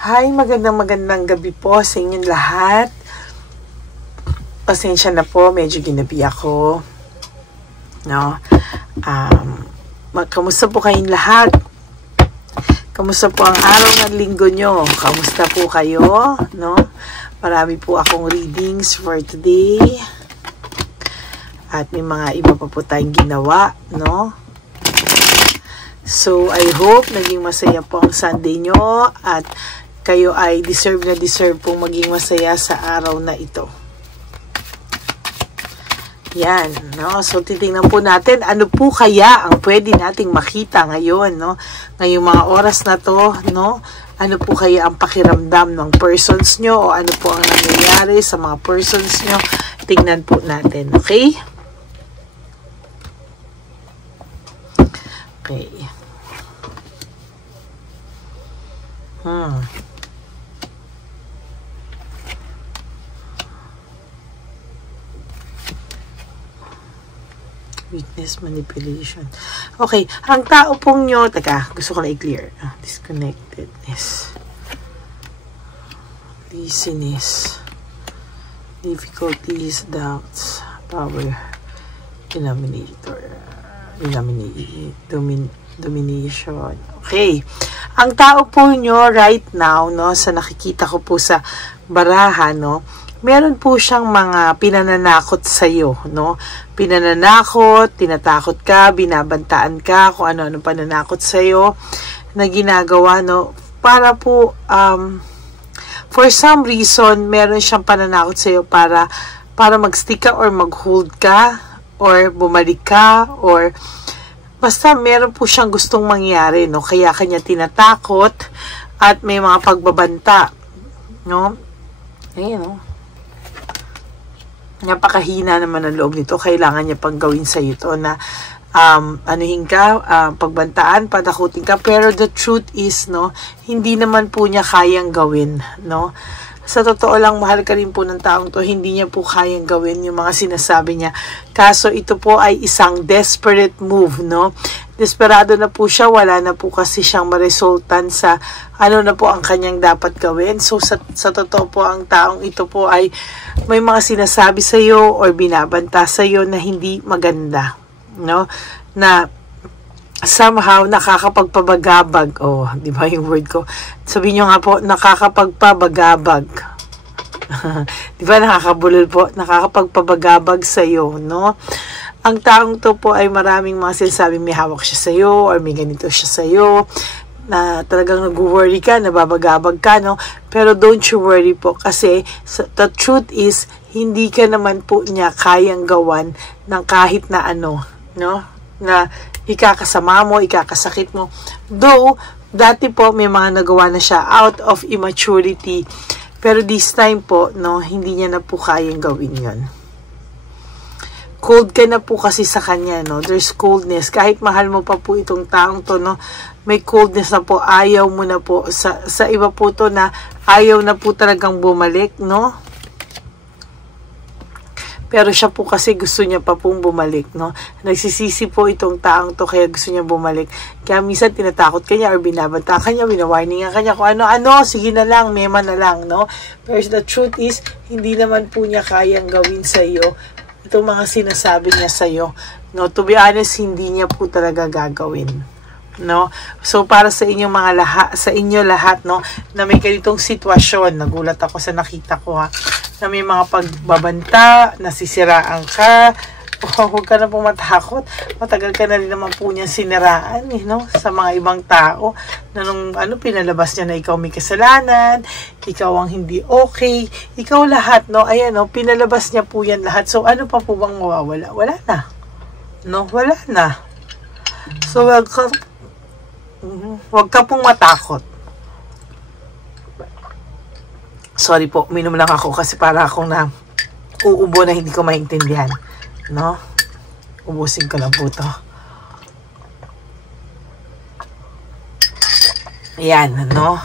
Hi, magandang gabi po sa inyong lahat. Pasensya na po, medyo ginabi ako. No? Kamusta po kayong lahat? Kamusta po ang araw ng linggo nyo? Kamusta po kayo? No? Marami po akong readings for today. At may mga iba pa po tayong ginawa, no? So, I hope naging masaya po ang Sunday nyo at kayo ay deserve pong maging masaya sa araw na ito. Yan, no? So, titingnan po natin ano po kaya ang pwede nating makita ngayon, no? Ngayong mga oras na to, no? Ano po kaya ang pakiramdam ng persons nyo o ano po ang nangyayari sa mga persons nyo? Tingnan po natin, okay? Okay. Witness manipulation. Okay, ang tao pong nyo, teka, gusto ko na i-clear. Disconnectedness. Laziness. Difficulties, doubts, power, domination. Okay. Ang tao po nyo right now, no, sa nakikita ko po sa baraha, no, meron po siyang mga pinananakot sa iyo, no? Pinananakot, tinatakot ka, binabantaan ka, kung ano-ano pananakot sa iyo na ginagawa, no? Para po for some reason meron siyang pananakot sa iyo para magstick ka or mag-hold ka or bumalik ka or basta meron po siyang gustong mangyari, no? Kaya kanya tinatakot at may mga pagbabanta, no? Ayun, no? Napakahina naman ang loob nito. Kailangan niya pang gawin sa iyo to na anuhin ka, pagbantaan, patakutin ka. Pero the truth is, no, hindi naman po niya kayang gawin, no? Sa totoo lang, mahal ka rin po ng taong to, hindi niya po kayang gawin yung mga sinasabi niya. Kaso ito po ay isang desperate move, no? Desperado na po siya, wala na po kasi siyang maresultan sa ano na po ang kanyang dapat gawin. So sa totoo po, ang taong ito po ay may mga sinasabi sa iyo or binabanta sa iyo na hindi maganda, no? Na somehow nakakapagpabagabag. Oh, di ba yung word ko? Sabihin nyo nga po, nakakapagpabagabag. Di ba nakakabulol po? Nakakapagpabagabag sa iyo, no? Ang taong to po ay maraming mga sinasabing may hawak siya sa iyo or may ganito siya sa iyo na talagang nag-worry ka, nababagabag ka, no? Pero don't you worry po kasi the truth is hindi ka naman po niya kayang gawan ng kahit na ano, no? Na ikakasama mo, ikakasakit mo. Though, dati po may mga nagawa na siya out of immaturity. Pero this time po, no, hindi niya na po kayang gawin yon. Cold ka na po kasi sa kanya, no? There's coldness. Kahit mahal mo pa po itong taong to, no? May coldness na po. Ayaw mo na po. Sa iba po to na ayaw na po talagang bumalik, no? Pero siya po kasi gusto niya pa pong bumalik, no? Nagsisisi po itong taong to kaya gusto niya bumalik. Kaya minsan tinatakot ka niya or binabanta ka niya, binawarningan ka niya kung ano-ano, sige na lang, mema na lang, no? Pero the truth is, hindi naman po niya kayang gawin sa iyo itong mga sinasabi niya sa iyo, no? To be honest, hindi niya po talaga gagawin, no? So para sa inyong mga sa inyo lahat, no, na may ganitong sitwasyon, nagulat ako sa nakita ko, ha, na may mga pagbabanta, nasisiraan ka, huwag ka na po matakot. Matagal ka na rin naman po niya siniraan, no? Sa mga ibang tao, na nung pinalabas niya na ikaw may kasalanan, ikaw ang hindi okay, ikaw lahat, no? Ayan, no? Pinalabas niya po yan lahat. So, ano pa po bang mawawala? Wala na. No? Wala na. So, wag ka pong matakot. Sorry po, uminom lang ako kasi para akong na uubo na hindi ko maintindihan, no? Ubusin ko lang po ito. Ayan, no?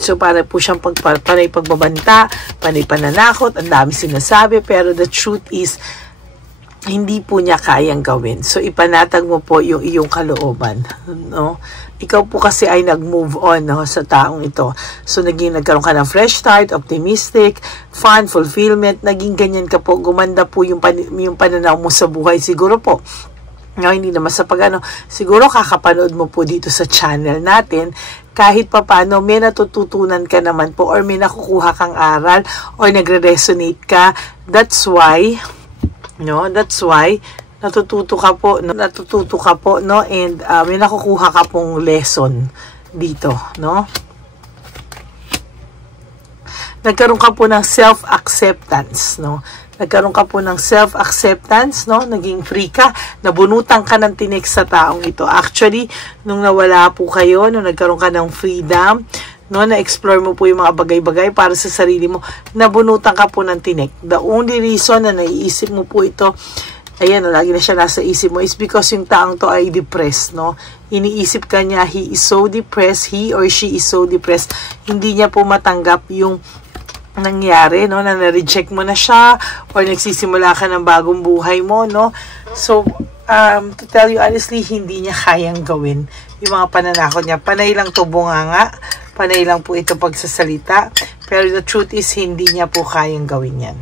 So, para po siyang panay pagbabanta, panay pananakot, ang dami sinasabi, pero the truth is, hindi po niya kayang gawin. So, ipanatag mo po yung iyong kalooban, no? Ikaw po kasi ay nag-move on, no, sa taong ito. So, nagkaroon ka ng fresh start, optimistic, fun, fulfillment, naging ganyan ka po, gumanda po yung pananaw mo sa buhay. Siguro po, no, hindi naman sa siguro kakapanood mo po dito sa channel natin, kahit papano may natututunan ka naman po or may nakukuha kang aral or nagre-resonate ka. That's why natututo ka po, no, and may nakukuha ka pong lesson dito, no. Nagkaroon ka po ng self-acceptance, no. Nagkaroon ka po ng self-acceptance, no? Naging free ka, nabunutan ka ng tinik sa taong ito. Actually, nung nawala po kayo, nung nagkaroon ka ng freedom, no, na-explore mo po yung mga bagay-bagay para sa sarili mo, nabunutan ka po ng tinik. The only reason na naiisip mo po ito, ayan, lagi na siya nasa isip mo, is because yung taong to ay depressed, no? Iniisip ka niya, he is so depressed, he or she is so depressed, hindi niya po matanggap yung nangyari, no, na na-reject mo na siya or nagsisimula ka ng bagong buhay mo, no. So, to tell you honestly, hindi niya kayang gawin yung mga pananakot niya. Panay lang to bunganga, panay lang po ito pagsasalita, pero the truth is, hindi niya po kayang gawin yan.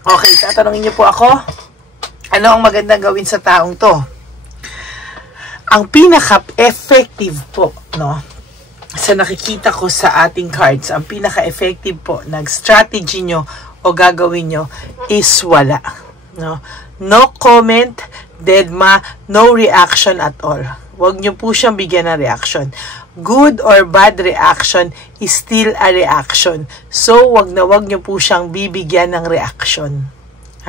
Okay, tatanungin niyo po ako, ano ang magandang gawin sa taong to? Ang pinaka-effective po, no, sa nakikita ko sa ating cards, ang pinaka-effective po nag-strategy nyo o gagawin nyo is wala. No? No comment, deadma, no reaction at all. Huwag nyo po siyang bigyan ng reaction. Good or bad reaction is still a reaction. So, wag nyo po siyang bibigyan ng reaction.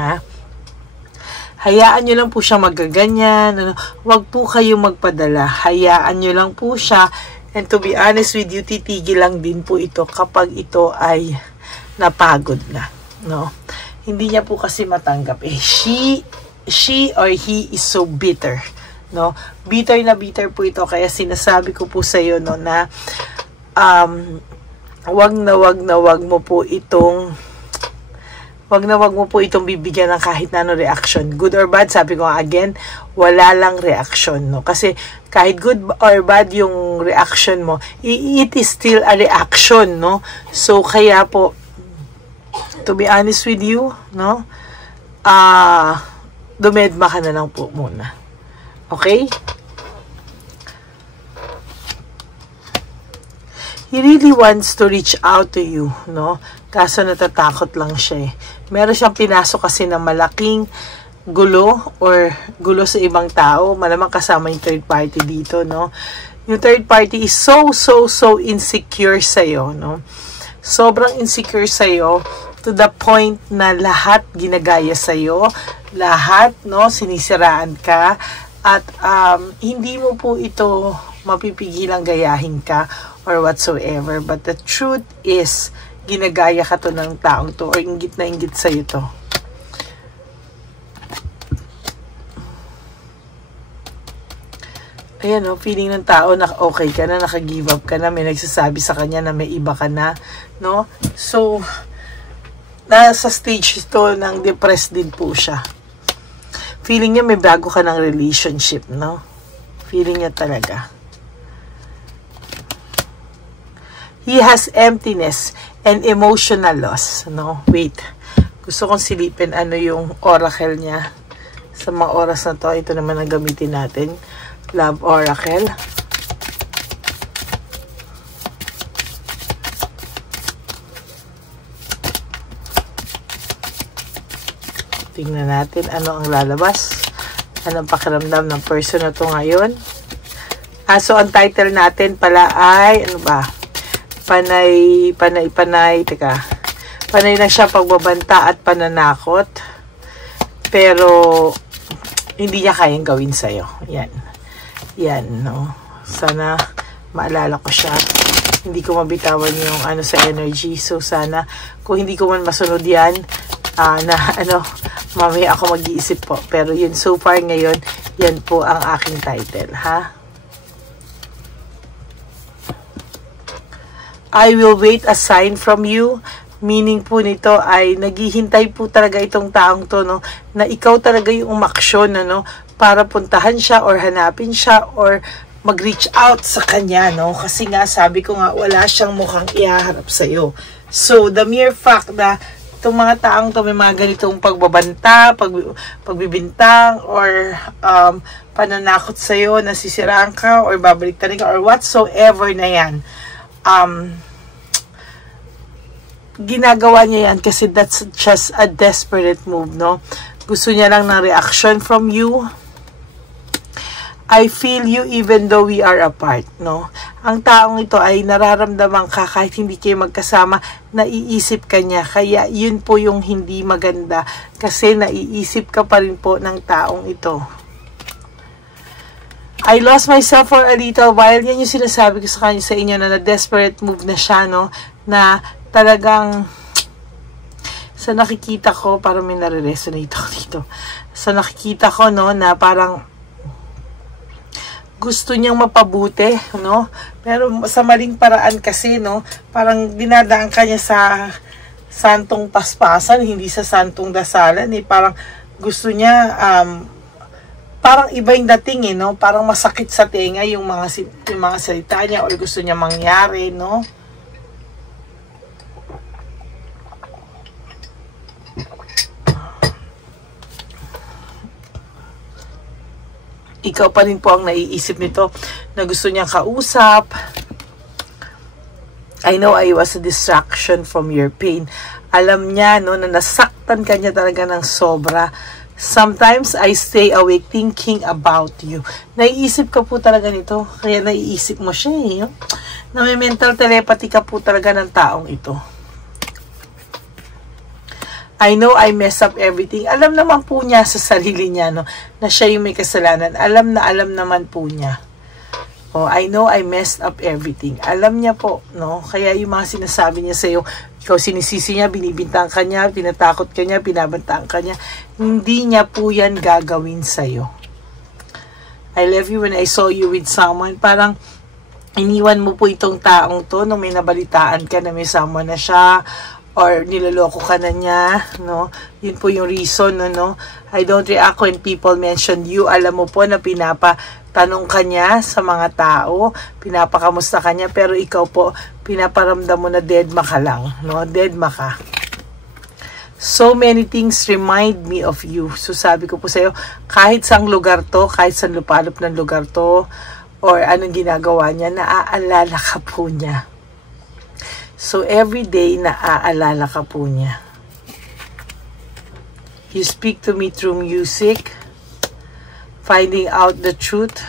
Ha? Hayaan nyo lang po siyang magaganyan. Huwag po kayong magpadala. Hayaan nyo lang po siya. And to be honest with you, titigil lang din po ito kapag ito ay napagod na, no? Hindi niya po kasi matanggap. She or he is so bitter, no? Bitter na bitter po ito. Kaya sinasabi ko po sa iyo, no, na wag mo po itong bibigyan ng kahit na ano reaction. Good or bad, sabi ko again, wala lang reaction, no? Kasi kahit good or bad yung reaction mo, it is still a reaction, no? So, kaya po, to be honest with you, no? Dumedma ka na lang po muna. Okay? He really wants to reach out to you, no? Kaso natatakot lang siya eh. Meron siyang pinasok kasi ng malaking gulo or gulo sa ibang tao. Malamang kasama yung third party dito, no? Yung third party is so insecure sa'yo, no? Sobrang insecure sa'yo to the point na lahat ginagaya sa'yo, lahat, no? Sinisiraan ka at hindi mo po ito mapipigilang gayahin ka or whatsoever. But the truth is, ginagaya ka to ng taong to or inggit na inggit sa'yo to. Ayan, no, feeling ng tao na okay ka na, naka-give up ka na, may nagsasabi sa kanya na may iba ka na, no? So, nasa stage ito ng depressed din po siya. Feeling niya may bago ka ng relationship, no? Feeling niya talaga. He has emptiness and emotional loss, no? Wait, gusto kong silipin ano yung oracle niya sa mga oras na to. Ito naman ang gamitin natin. Love Oracle. Tingnan natin ano ang lalabas. Anong pakiramdam ng person na to ngayon. So, ang title natin pala ay, ano ba? Panay. Teka. Panay na siya pagbabanta at pananakot. Pero, hindi niya kayang gawin sa'yo. Yan, no. Sana maalala ko siya. Hindi ko mabitawan yung ano sa energy. So, sana, kung hindi ko man masunod yan, mamaya ako mag-iisip po. Pero yun, so far ngayon, yan po ang aking title, ha? I will wait a sign from you. Meaning po nito ay naghihintay po talaga itong taong to, no, na ikaw talaga yung umaksyon, ano, para puntahan siya or hanapin siya or mag-reach out sa kanya, no? Kasi nga, sabi ko nga, wala siyang mukhang ihaharap sa'yo. So, the mere fact na itong mga taong to may mga ganitong pagbabanta, pagbibintang, or pananakot sa'yo, nasisiraan ka, or babaliktarin ka, or whatsoever na yan, ginagawa niya yan kasi that's just a desperate move, no? Gusto niya lang ng reaction from you. I feel you even though we are apart, no? Ang taong ito ay nararamdaman ka kahit hindi kayo magkasama, naiisip ka niya. Kaya yun po yung hindi maganda kasi naiisip ka pa rin po ng taong ito. I lost myself for a little while. Yan yung sinasabi ko sa kanya, sa inyo, na desperate move na siya, no? Na talagang sa nakikita ko, parang may nare-resonate ako dito. Sa nakikita ko, no, na parang gusto niyang mapabuti, no? Pero sa maling paraan kasi, no? Parang dinadaan ka niya sa santong paspasan, hindi sa santong dasalan, eh. Parang gusto niya, parang iba yung dating, eh, no? Parang masakit sa tenga yung mga salita niya or gusto niya mangyari, no? Ikaw pa rin po ang naiisip nito na gusto niyang kausap. I know I was a distraction from your pain. Alam niya, no, na nasaktan ka niya talaga ng sobra. Sometimes I stay awake thinking about you. Naiisip ka po talaga nito. Kaya naiisip mo siya, eh. No? Na may mental telepathy ka po talaga ng taong ito. I know I mess up everything. Alam naman po niya sa sarili niya, no, na siya yung may kasalanan. Alam naman po niya. Oh, I know I messed up everything. Alam niya po, no? Kaya yung mga sinasabi niya sa'yo, ikaw sinisisi niya, binibintang ka niya, tinatakot ka niya, binabantaan ka niya. Hindi niya po yan gagawin sa'yo. I love you when I saw you with someone. Parang iniwan mo po itong taong to nung may nabalitaan ka na may someone na siya, or niloloko ka na niya, no? Yun po yung reason, no? I don't react when people mention you. Alam mo po na pinapatanong ka niya sa mga tao, pinapakamusta ka niya, pero ikaw po, pinaparamdam mo na deadma ka lang, no? Deadma ka. So many things remind me of you. So sabi ko po sa'yo, kahit saang lugar to, kahit saang lupalop ng lugar to, or anong ginagawa niya, naaalala ka po niya. So, every day, naaalala ka po niya. You speak to me through music, finding out the truth.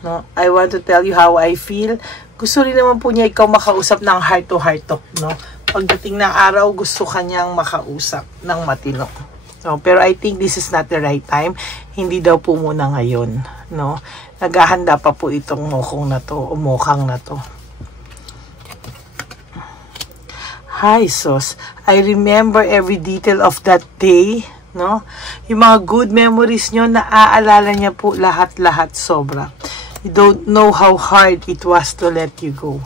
No? I want to tell you how I feel. Gusto rin naman po niya ikaw makausap ng heart-to-heart talk, no? Pagdating ng araw, gusto kanyang makausap ng matino. No? Pero I think this is not the right time. Hindi daw po muna ngayon, no? Naghahanda pa po itong mokong na to, o mokhang na to. Hi, sos. I remember every detail of that day, no? Yung mga good memories nyo, naaalala niya po lahat-lahat sobra. You don't know how hard it was to let you go.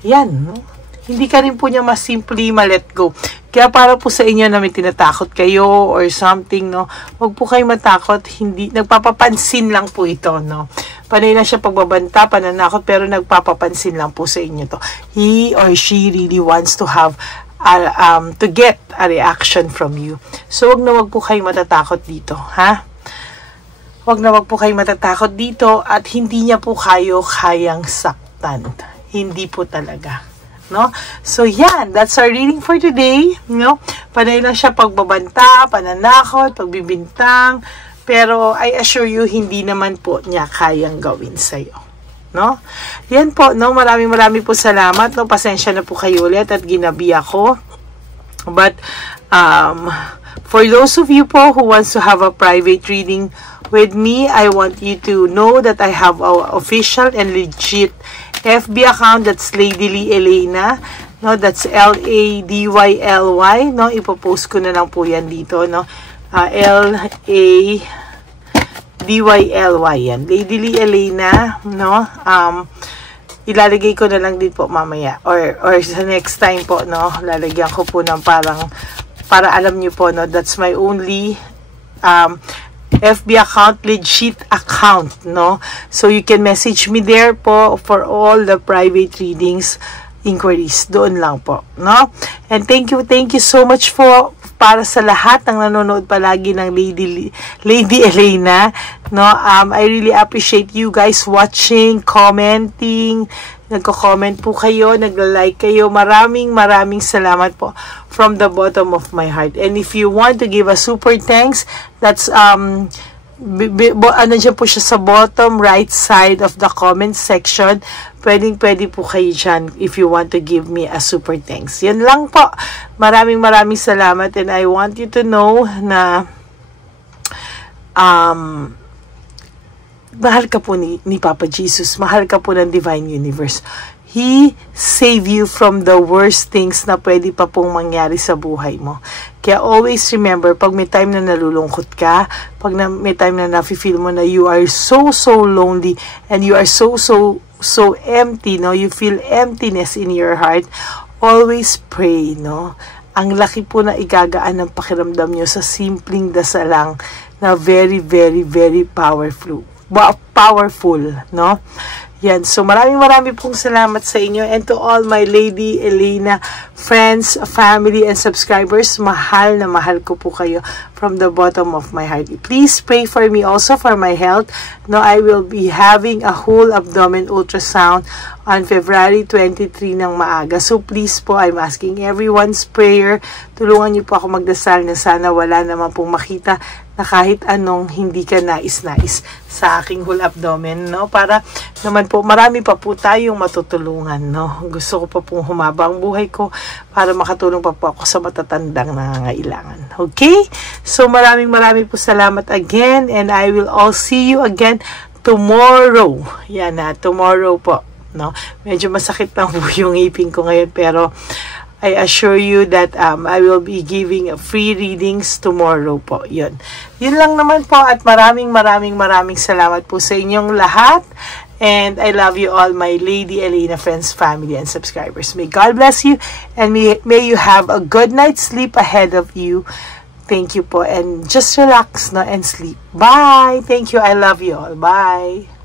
Yan, no? Hindi ka rin po niya mas simply ma-let go. Kaya para po sa inyo na may tinatakot kayo or something, no? Huwag po kayo matakot. Hindi, nagpapapansin lang po ito, no? Panay lang siya pagbabanta, pananakot, pero nagpapapansin lang po sa inyo to. He or she really wants to have, to get a reaction from you. So, wag po kayo matatakot dito, ha? Wag po kayo matatakot dito at hindi niya po kayo kayang saktan. Hindi po talaga. No? So, yan. That's our reading for today. No? Panay lang siya pagbabanta, pananakot, pagbibintang. Pero, I assure you, hindi naman po niya kayang gawin sa'yo. No? Yan po, no? Maraming po salamat. No? Pasensya na po kayo ulit at ginabi ako. But, for those of you po who wants to have a private reading with me, I want you to know that I have our official and legit FB account. That's Ladyly Elena. No, that's Ladyly. No, ipopost ko na lang po yan dito. No, Ladyly yan. Ladyly Elena. No, ilalagay ko na lang din po mamaya or sa next time po, no, lalagyan ko po ng parang para alam niyo po, no, that's my only FB account, legit account, no, so you can message me there po for all the private readings, inquiries, doon lang po, no. And thank you so much for para sa lahat ng nanonood palagi ng Lady Elena, no. I really appreciate you guys watching, commenting, nagko-comment po kayo, nagla-like kayo. Maraming salamat po from the bottom of my heart. And if you want to give a super thanks, that's dyan po siya sa bottom right side of the comment section. Pwede po kayo dyan if you want to give me a super thanks. Yan lang po. Maraming salamat, and I want you to know na mahal ka po ni Papa Jesus. Mahal ka po ng Divine Universe. He save you from the worst things na pwede pa pong mangyari sa buhay mo. Kaya always remember, pag may time na nalulungkot ka, pag may time na nafe-feel mo na you are so lonely and you are so empty, no? You feel emptiness in your heart, always pray, no? Ang laki po na igagaan ng pakiramdam nyo sa simpleng dasal lang na very powerful, no? Yan. So, maraming pong salamat sa inyo, and to all my Lady Elena friends, family, and subscribers, mahal na mahal ko po kayo from the bottom of my heart. Please pray for me also for my health. No, I will be having a whole abdomen ultrasound on February 23 ng maaga. So, please po, I'm asking everyone's prayer. Tulungan niyo po ako magdasal na sana wala naman pong makita na kahit anong hindi ka nais-nais sa aking whole abdomen, no? Para naman po, marami pa po tayong matutulungan, no? Gusto ko pa pong humaba ang buhay ko para makatulong pa po ako sa matatandang nangangailangan. Okay? So, maraming po salamat again, and I will all see you again tomorrow. Yan na, tomorrow po, no? Medyo masakit lang po yung ngipin ko ngayon, pero I assure you that I will be giving free readings tomorrow po. Yun lang naman po, at maraming salamat po sa inyong lahat. And I love you all, my Lady Elena friends, family, and subscribers. May God bless you, and may you have a good night's sleep ahead of you. Thank you po, and just relax, no, and sleep. Bye! Thank you. I love you all. Bye!